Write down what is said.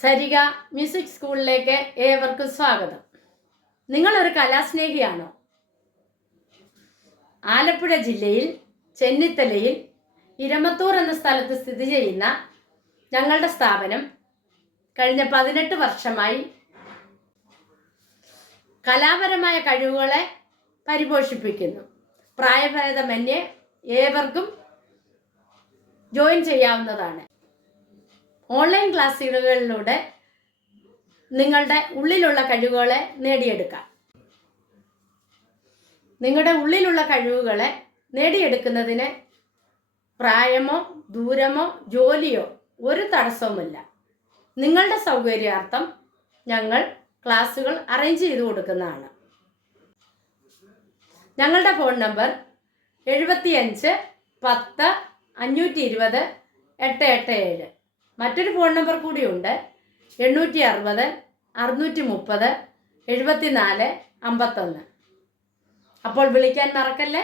Sarika music സ്കൂളിലേക്ക് ഏവർക്കും സ്വാഗതം. നിങ്ങളൊരു കലാസ്നേഹിയാണോ? ആലപ്പുഴ ജില്ലയിൽ ചെന്നിത്തലയിൽ ഇരമത്തൂർ എന്ന സ്ഥലത്ത് സ്ഥിതി ചെയ്യുന്ന ഞങ്ങളുടെ സ്ഥാപനം കഴിഞ്ഞ പതിനെട്ട് വർഷമായി കലാപരമായ കഴിവുകളെ പരിപോഷിപ്പിക്കുന്നു. പ്രായഭേദമന്യേ ഏവർക്കും ജോയിൻ ചെയ്യാവുന്നതാണ്. ഓൺലൈൻ ക്ലാസ്സുകളിലൂടെ നിങ്ങളുടെ ഉള്ളിലുള്ള കഴിവുകളെ നേടിയെടുക്കാം. നിങ്ങളുടെ ഉള്ളിലുള്ള കഴിവുകളെ നേടിയെടുക്കുന്നതിന് പ്രായമോ ദൂരമോ ജോലിയോ ഒരു തടസ്സവുമില്ല. നിങ്ങളുടെ സൗകര്യാർത്ഥം ഞങ്ങൾ ക്ലാസ്സുകൾ അറേഞ്ച് ചെയ്തു കൊടുക്കുന്നതാണ്. ഞങ്ങളുടെ ഫോൺ നമ്പർ എഴുപത്തിയഞ്ച് പത്ത് അഞ്ഞൂറ്റി ഇരുപത് എട്ട് എട്ട് ഏഴ്. മറ്റൊരു ഫോൺ നമ്പർ കൂടിയുണ്ട്. എണ്ണൂറ്റി അറുപത് അറുന്നൂറ്റി മുപ്പത് എഴുപത്തിനാല് അമ്പത്തൊന്ന്. അപ്പോൾ വിളിക്കാൻ മറക്കല്ലേ?